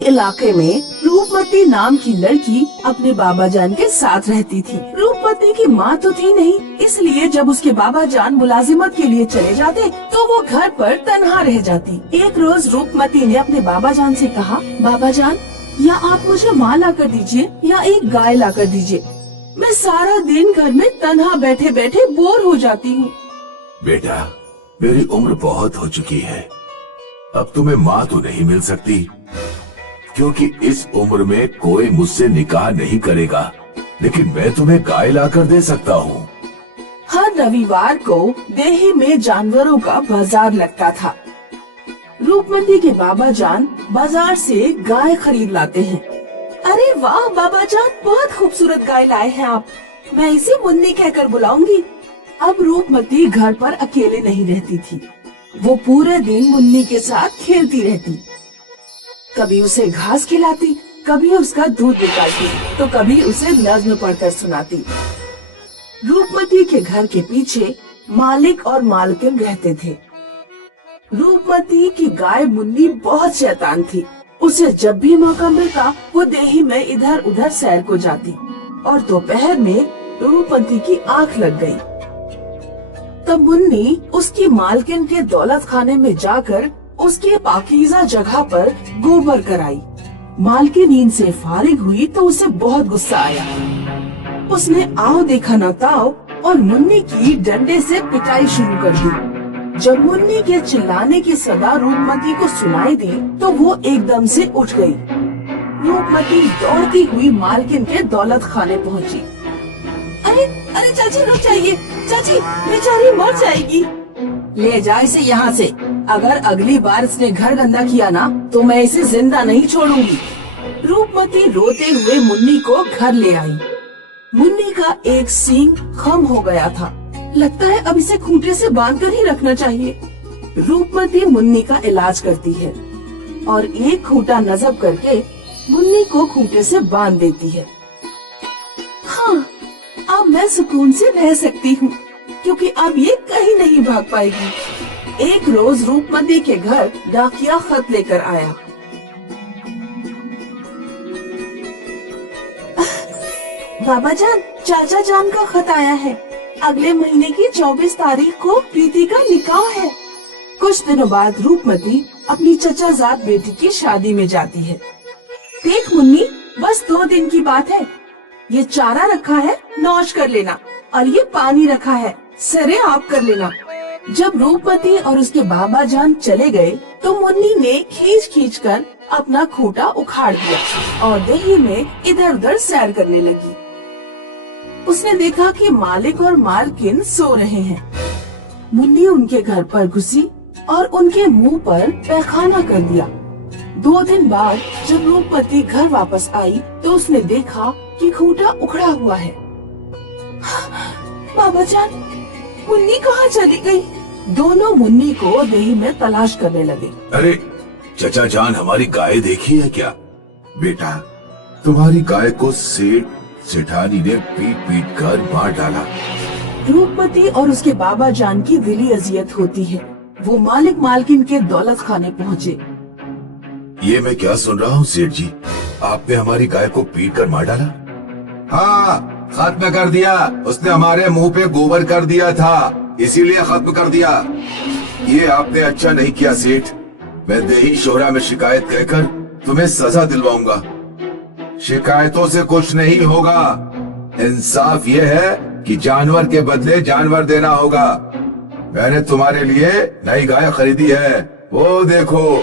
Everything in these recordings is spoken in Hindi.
इलाके में रूपमती नाम की लड़की अपने बाबा जान के साथ रहती थी। रूपमती की माँ तो थी नहीं, इसलिए जब उसके बाबा जान मुलाजिमत के लिए चले जाते तो वो घर पर तन्हा रह जाती। एक रोज रूपमती ने अपने बाबा जान से कहा, बाबा जान, या आप मुझे माँ ला कर दीजिए या एक गाय ला कर दीजिए। मैं सारा दिन घर में तन्हा बैठे बैठे बोर हो जाती हूँ। बेटा, मेरी उम्र बहुत हो चुकी है, अब तुम्हें माँ तो नहीं मिल सकती, क्योंकि इस उम्र में कोई मुझसे निकाह नहीं करेगा, लेकिन मैं तुम्हें गाय लाकर दे सकता हूँ। हर रविवार को देही में जानवरों का बाजार लगता था। रूपमती के बाबा जान बाजार से गाय खरीद लाते हैं। अरे वाह बाबा जान, बहुत खूबसूरत गाय लाए हैं आप, मैं इसे मुन्नी कहकर बुलाऊंगी। अब रूपमती घर पर अकेले नहीं रहती थी, वो पूरे दिन मुन्नी के साथ खेलती रहती। कभी उसे घास खिलाती, कभी उसका दूध निकालती, तो कभी उसे नज्म पढ़कर सुनाती। रूपमती के घर के पीछे मालिक और मालकिन रहते थे। रूपमती की गाय मुन्नी बहुत शैतान थी। उसे जब भी मौका मिलता वो देही में इधर उधर सैर को जाती और दोपहर में रूपमती की आंख लग गई। तब मुन्नी उसकी मालकिन के दौलत खाने में जाकर उसके पाकीज़ा जगह पर गोबर कराई। मालकिन नींद से फारिग हुई तो उसे बहुत गुस्सा आया। उसने आओ देखा न ताओ और मुन्नी की डंडे से पिटाई शुरू कर दी। जब मुन्नी के चिल्लाने की सदा रूपमती को सुनाई दी तो वो एकदम से उठ गई। रूपमती दौड़ती हुई मालकिन के दौलत खाने पहुंची। अरे अरे चाची रुक जाइए, चाची बेचारी मर जाएगी। ले जा इसे यहाँ से, अगर अगली बार इसने घर गंदा किया ना तो मैं इसे जिंदा नहीं छोड़ूंगी। रूपमती रोते हुए मुन्नी को घर ले आई। मुन्नी का एक सींग खम हो गया था, लगता है अब इसे खूंटे से बांध कर ही रखना चाहिए। रूपमती मुन्नी का इलाज करती है और एक खूंटा नज़ब करके मुन्नी को खूंटे से बांध देती है। हाँ, अब मैं सुकून से रह सकती हूँ, क्योंकि अब ये कहीं नहीं भाग पाएगी। एक रोज रूपमती के घर डाकिया खत लेकर आया। बाबा जान, चाचा जान का खत आया है। अगले महीने की 24 तारीख को प्रीति का निकाह है। कुछ दिनों बाद रूपमती अपनी चचाजाद बेटी की शादी में जाती है। देख मुन्नी, बस 2 दिन की बात है। ये चारा रखा है, नौश कर लेना, और ये पानी रखा है, सरे आप कर लेना। जब रूपमती और उसके बाबा जान चले गए तो मुन्नी ने खींच खींच कर अपना खूंटा उखाड़ दिया और दही में इधर उधर सैर करने लगी। उसने देखा कि मालिक और मालकिन सो रहे हैं। मुन्नी उनके घर पर घुसी और उनके मुंह पर पैखाना कर दिया। 2 दिन बाद जब रूपमती घर वापस आई तो उसने देखा कि खूंटा उखड़ा हुआ है। बाबा जान, मुन्नी कहाँ चली गई? दोनों मुन्नी को देही में तलाश करने लगे। अरे चचा जान, हमारी गाय देखी है क्या? बेटा, तुम्हारी गाय को सेठानी ने पीट पीट कर मार डाला। रूपमती और उसके बाबा जान की दिली अजियत होती है। वो मालिक मालकिन के दौलत खाने पहुँचे। ये मैं क्या सुन रहा हूँ सेठ जी, आपने हमारी गाय को पीट कर मार डाला? हाँ, खत्म कर दिया। उसने हमारे मुंह पे गोबर कर दिया था, इसीलिए खत्म कर दिया। ये आपने अच्छा नहीं किया सेठ, मैं देही शोहरा में शिकायत कहकर तुम्हें सजा दिलवाऊंगा। शिकायतों से कुछ नहीं होगा। इंसाफ ये है कि जानवर के बदले जानवर देना होगा। मैंने तुम्हारे लिए नई गाय खरीदी है, वो देखो।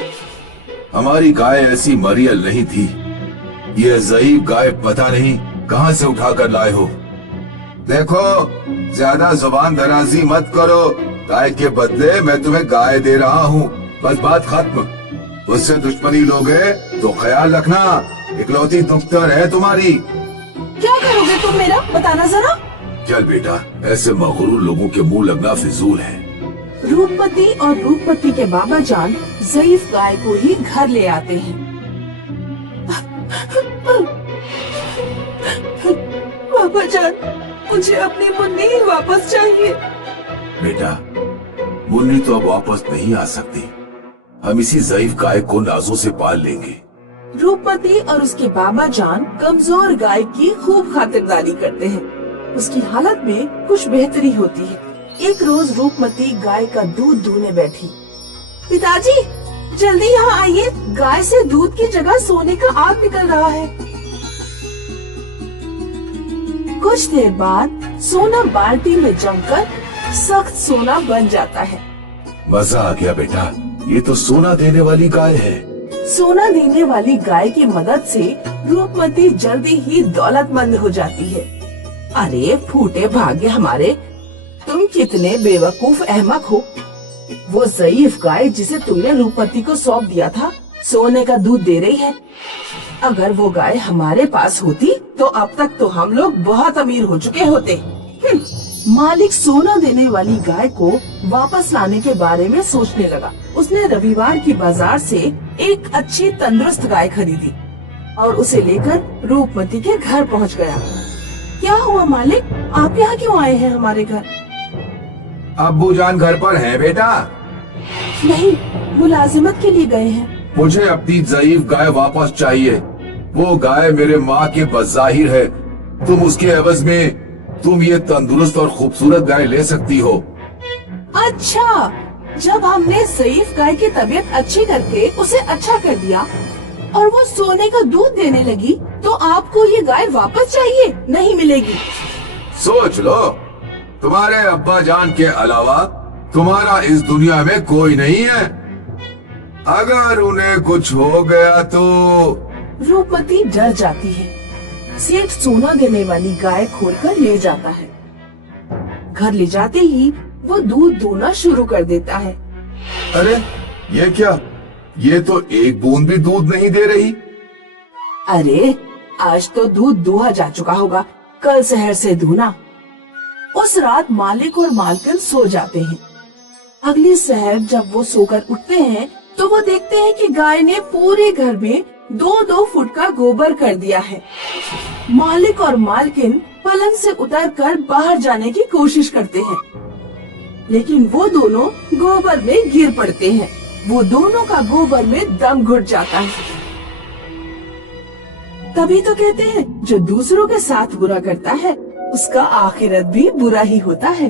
हमारी गाय ऐसी मरियल नहीं थी, ये ज़ईफ गाय पता नहीं कहाँ से उठा कर लाए हो। देखो, ज्यादा जुबान दराजी मत करो। गाय के बदले मैं तुम्हें गाय दे रहा हूँ, बस बात खत्म। उससे दुश्मनी लोगे तो ख्याल रखना, इकलौती दुख्तर है तुम्हारी। क्या करोगे तुम मेरा, बताना जरा। चल बेटा, ऐसे मगरूर लोगों के मुंह लगना फिजूल है। रूपमती और रूपमती के बाबा जान ज़ईफ गाय को ही घर ले आते हैं। बाबा जान, मुझे अपनी मुन्नी ही वापस चाहिए। बेटा, मुन्नी तो अब वापस नहीं आ सकती। हम इसी ज़ईफ गाय को नाजों से पाल लेंगे। रूपमती और उसके बाबा जान कमजोर गाय की खूब खातिरदारी करते हैं। उसकी हालत में कुछ बेहतरी होती है। एक रोज रूपमती गाय का दूध दूहने बैठी। पिताजी, जल्दी यहाँ आइए, गाय से दूध की जगह सोने का आग निकल रहा है। कुछ देर बाद सोना बाल्टी में जमकर सख्त सोना बन जाता है। मजा आ गया बेटा, ये तो सोना देने वाली गाय है। सोना देने वाली गाय की मदद से रूपमती जल्दी ही दौलतमंद हो जाती है। अरे फूटे भाग्य हमारे, तुम कितने बेवकूफ अहमक हो। वो ज़ईफ गाय जिसे तुमने रूपमती को सौंप दिया था, सोने का दूध दे रही है। अगर वो गाय हमारे पास होती तो अब तक तो हम लोग बहुत अमीर हो चुके होते। मालिक सोना देने वाली गाय को वापस लाने के बारे में सोचने लगा। उसने रविवार की बाजार से एक अच्छी तंदुरुस्त गाय खरीदी और उसे लेकर रूपमती के घर पहुंच गया। क्या हुआ मालिक, आप यहाँ क्यों आए हैं हमारे घर? अब्बू जान घर पर है बेटा? नहीं, मुलाजिमत के लिए गए हैं। मुझे अपनी ज़ईफ गाय वापस चाहिए। वो गाय मेरे माँ के बज़ाहिर है। तुम उसके एवज में तुम ये तंदुरुस्त और खूबसूरत गाय ले सकती हो। अच्छा, जब हमने ज़ईफ गाय की तबीयत अच्छी करके उसे अच्छा कर दिया और वो सोने का दूध देने लगी, तो आपको ये गाय वापस चाहिए? नहीं मिलेगी। सोच लो, तुम्हारे अब्बा जान के अलावा तुम्हारा इस दुनिया में कोई नहीं है। अगर उन्हें कुछ हो गया तो। रूपमती डर जाती है। सेठ सोना देने वाली गाय खोलकर ले जाता है। घर ले जाते ही वो दूध दूहना शुरू कर देता है। अरे ये क्या, ये तो एक बूंद भी दूध नहीं दे रही। अरे आज तो दूध दूहा जा चुका होगा, कल शहर से दूहना। उस रात मालिक और मालकिन सो जाते हैं। अगली शहर जब वो सोकर उठते हैं तो वो देखते हैं कि गाय ने पूरे घर में 2-2 फुट का गोबर कर दिया है। मालिक और मालकिन पलंग से उतरकर बाहर जाने की कोशिश करते हैं, लेकिन वो दोनों गोबर में गिर पड़ते हैं। वो दोनों का गोबर में दम घुट जाता है। तभी तो कहते हैं, जो दूसरों के साथ बुरा करता है उसका आखिरत भी बुरा ही होता है।